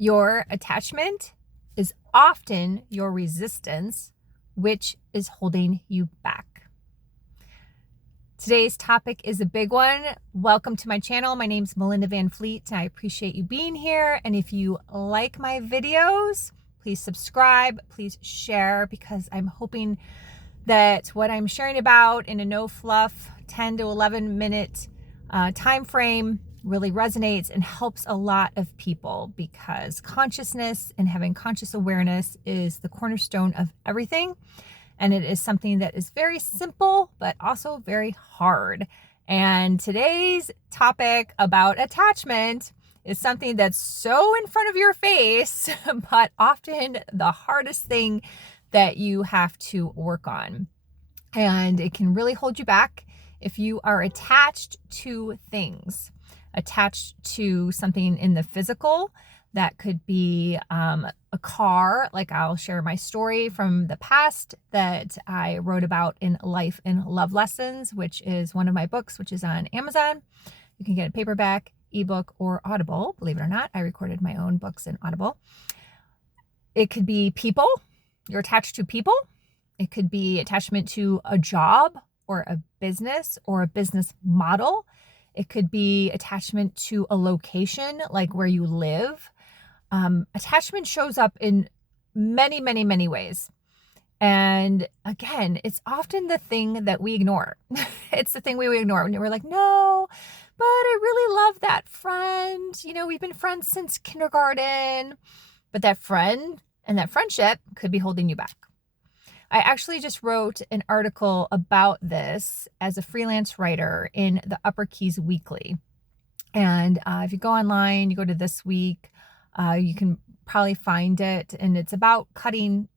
Your attachment is often your resistance, which is holding you back. Today's topic is a big one. Welcome to my channel. My name's Melinda Van Fleet. I appreciate you being here. And if you like my videos, please subscribe, please share, because I'm hoping that what I'm sharing about in a no fluff 10 to 11 minute time frame really resonates and helps a lot of people, because consciousness and having conscious awareness is the cornerstone of everything. And it is something that is very simple, but also very hard. And today's topic about attachment is something that's so in front of your face, but often the hardest thing that you have to work on. And it can really hold you back if you are attached to things, attached to something in the physical. That could be a car. Like, I'll share my story from the past that I wrote about in Life and Love Lessons, which is one of my books, which is on Amazon. You can get a paperback, ebook, or Audible. Believe it or not, I recorded my own books in Audible. It could be people. You're attached to people. It could be attachment to a job or a business model. It could be attachment to a location, like where you live. Attachment shows up in many, many, many ways. And again, it's often the thing that we ignore. It's the thing we ignore. And we're like, no, but I really love that friend. You know, we've been friends since kindergarten. But that friend and that friendship could be holding you back. I actually just wrote an article about this as a freelance writer in the Upper Keys Weekly. And if you go online, you go to This Week, you can probably find it. And it's about cutting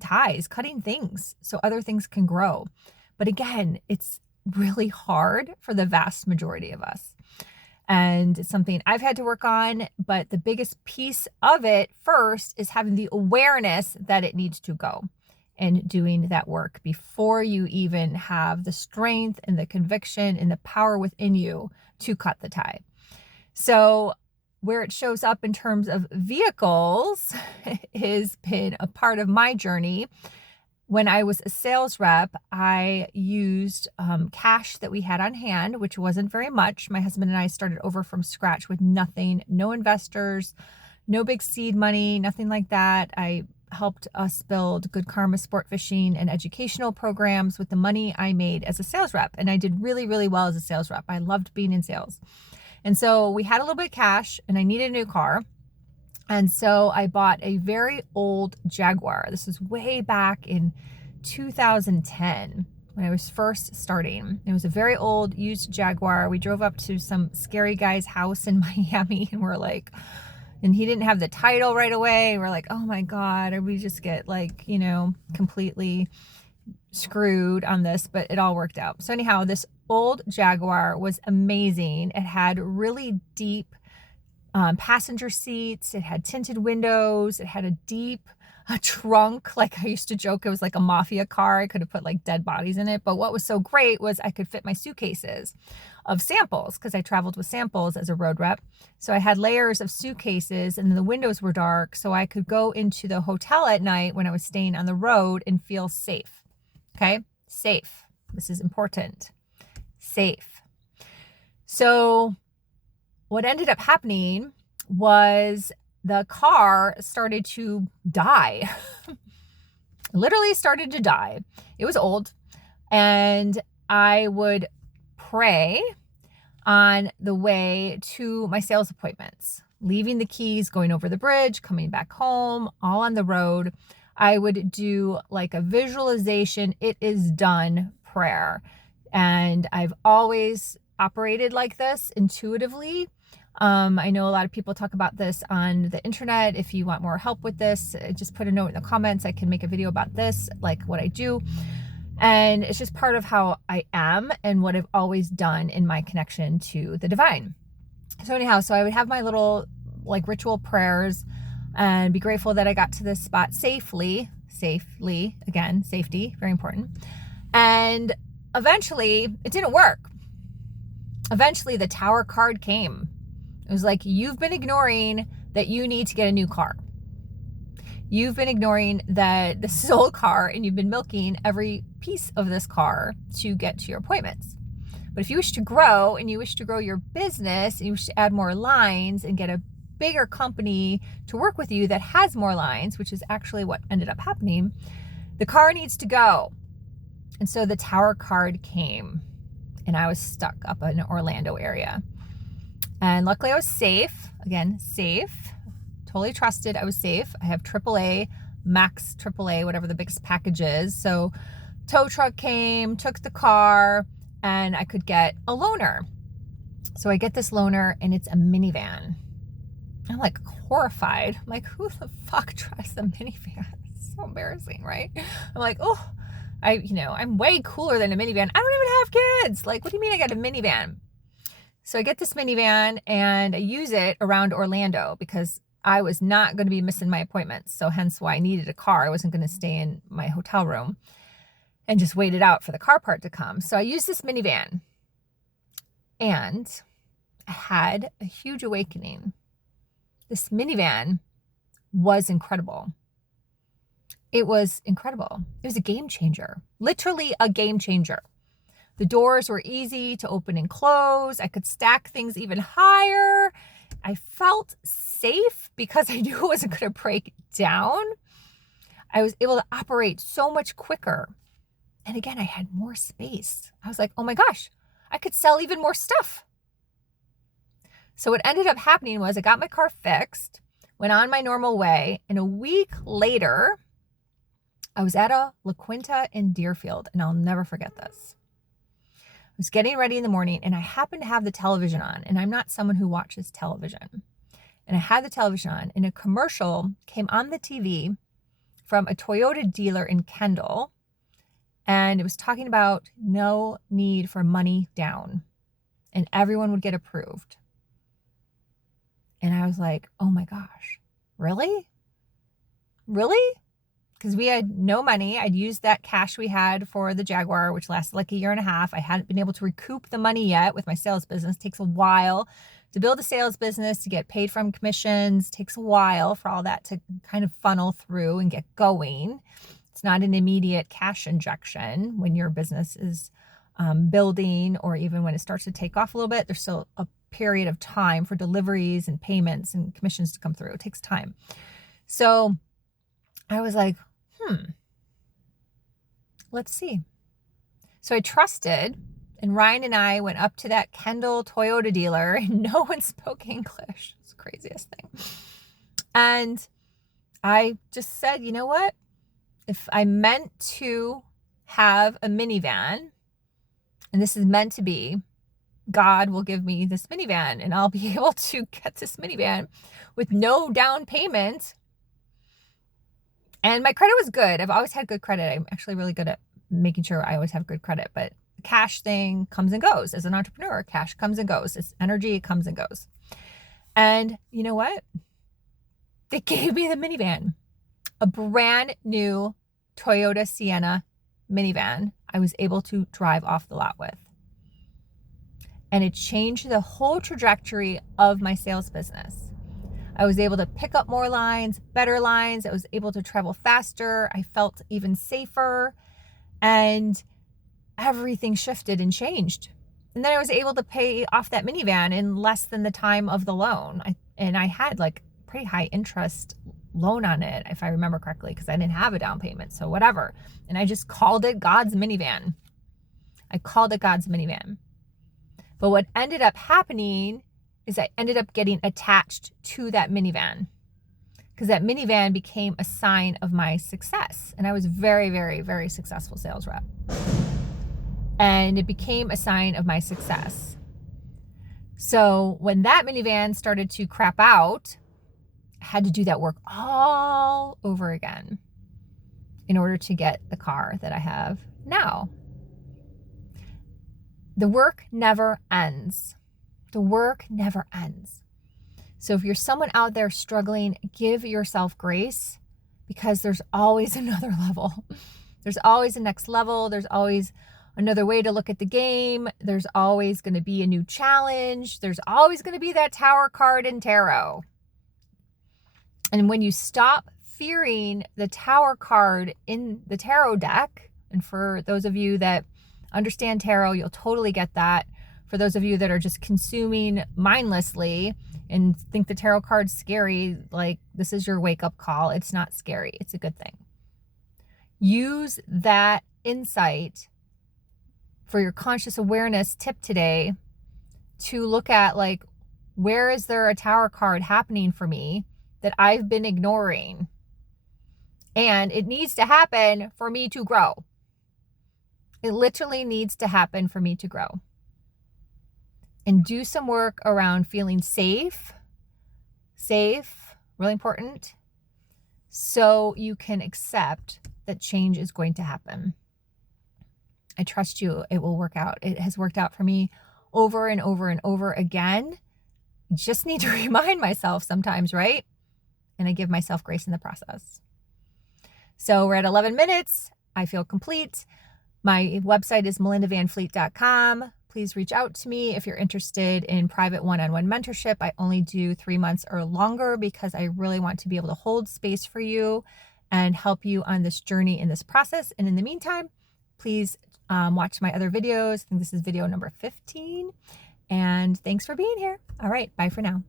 ties, cutting things so other things can grow. But again, it's really hard for the vast majority of us. And it's something I've had to work on. But the biggest piece of it first is having the awareness that it needs to go, and doing that work before you even have the strength and the conviction and the power within you to cut the tie. So where it shows up in terms of vehicles has been a part of my journey. When I was a sales rep, I used cash that we had on hand, which wasn't very much. My husband and I started over from scratch with nothing, no investors, no big seed money, nothing like that. I helped us build Good Karma sport fishing and educational programs with the money I made as a sales rep. And I did really, really well as a sales rep. I loved being in sales. And so we had a little bit of cash and I needed a new car. And so I bought a very old Jaguar. This was way back in 2010 when I was first starting. It was a very old used Jaguar. We drove up to some scary guy's house in Miami and we're like, and he didn't have the title right away. We're like, oh my God, or we just get like, you know, completely screwed on this, but it all worked out. So anyhow, this old Jaguar was amazing. It had really deep passenger seats. It had tinted windows. It had a deep trunk. Like, I used to joke it was like a mafia car. I could have put like dead bodies in it. But what was so great was I could fit my suitcases of samples, because I traveled with samples as a road rep. So I had layers of suitcases and the windows were dark. So I could go into the hotel at night when I was staying on the road and feel safe. Okay. Safe. This is important. Safe. So what ended up happening was the car started to die. Literally started to die. It was old. And I would pray on the way to my sales appointments, leaving the keys, going over the bridge, coming back home, all on the road. I would do like a visualization, it is done prayer. And I've always operated like this intuitively. I know a lot of people talk about this on the internet. If you want more help with this, just put a note in the comments. I can make a video about this, like what I do. And it's just part of how I am and what I've always done in my connection to the divine. So anyhow, so I would have my little like ritual prayers and be grateful that I got to this spot safely, again, safety, very important. And eventually it didn't work. Eventually the tower card came. It was like, you've been ignoring that you need to get a new car. You've been ignoring that this is an old car and you've been milking every piece of this car to get to your appointments. But if you wish to grow and you wish to grow your business and you wish to add more lines and get a bigger company to work with you that has more lines, which is actually what ended up happening, the car needs to go. And so the tower card came and I was stuck up in the Orlando area. And luckily I was safe. Again, safe. Totally trusted. I was safe. I have AAA, max AAA, whatever the biggest package is. So tow truck came, took the car, and I could get a loaner. So I get this loaner and it's a minivan. I'm like horrified. I'm like, who the fuck drives a minivan? It's so embarrassing, right? I'm like, oh, I'm way cooler than a minivan. I don't even have kids. Like, what do you mean I got a minivan? So I get this minivan and I use it around Orlando because I was not going to be missing my appointments. So hence why I needed a car. I wasn't going to stay in my hotel room and just wait it out for the car part to come. So I used this minivan and I had a huge awakening. This minivan was incredible. It was incredible. It was a game changer, literally a game changer. The doors were easy to open and close. I could stack things even higher. I felt safe because I knew it wasn't going to break down. I was able to operate so much quicker. And again, I had more space. I was like, oh my gosh, I could sell even more stuff. So what ended up happening was I got my car fixed, went on my normal way, and a week later, I was at a La Quinta in Deerfield, and I'll never forget this. I was getting ready in the morning, and I happened to have the television on, and I'm not someone who watches television. And I had the television on, and a commercial came on the TV from a Toyota dealer in Kendall, and it was talking about no need for money down, and everyone would get approved. And I was like, oh my gosh, really? Really? Because we had no money. I'd used that cash we had for the Jaguar, which lasted like a year and a half. I hadn't been able to recoup the money yet with my sales business. It takes a while to build a sales business, to get paid from commissions. It takes a while for all that to kind of funnel through and get going. It's not an immediate cash injection when your business is building, or even when it starts to take off a little bit. There's still a period of time for deliveries and payments and commissions to come through. It takes time. So I was like, let's see. So I trusted, and Ryan and I went up to that Kendall Toyota dealer, and no one spoke English. It's the craziest thing. And I just said, you know what? If I meant to have a minivan, and this is meant to be, God will give me this minivan, and I'll be able to get this minivan with no down payment. And my credit was good. I've always had good credit. I'm actually really good at making sure I always have good credit. But the cash thing comes and goes. As an entrepreneur, cash comes and goes. It's energy, it comes and goes. And you know what? They gave me the minivan, a brand new Toyota Sienna minivan I was able to drive off the lot with. And it changed the whole trajectory of my sales business. I was able to pick up more lines, better lines. I was able to travel faster. I felt even safer, and everything shifted and changed. And then I was able to pay off that minivan in less than the time of the loan. I had like pretty high interest loan on it, if I remember correctly, because I didn't have a down payment. So whatever. And I just called it God's minivan. I called it God's minivan. But what ended up happening is I ended up getting attached to that minivan, because that minivan became a sign of my success. And I was very, very, very successful sales rep. And it became a sign of my success. So when that minivan started to crap out, I had to do that work all over again in order to get the car that I have now. The work never ends. The work never ends. So if you're someone out there struggling, give yourself grace, because there's always another level. There's always a next level. There's always another way to look at the game. There's always going to be a new challenge. There's always going to be that tower card in tarot. And when you stop fearing the Tower card in the tarot deck, and for those of you that understand tarot, you'll totally get that. For those of you that are just consuming mindlessly and think the tarot card's scary, like, this is your wake-up call. It's not scary. It's a good thing. Use that insight for your conscious awareness tip today to look at, like, where is there a Tower card happening for me that I've been ignoring? And it needs to happen for me to grow. It literally needs to happen for me to grow. And do some work around feeling safe, really important, so you can accept that change is going to happen. I trust you, it will work out. It has worked out for me over and over and over again. Just need to remind myself sometimes, right? And I give myself grace in the process. So we're at 11 minutes. I feel complete. My website is melindavanfleet.com. Please reach out to me if you're interested in private one-on-one mentorship. I only do 3 months or longer because I really want to be able to hold space for you and help you on this journey in this process. And in the meantime, please watch my other videos. I think this is video number 15. And thanks for being here. All right, bye for now.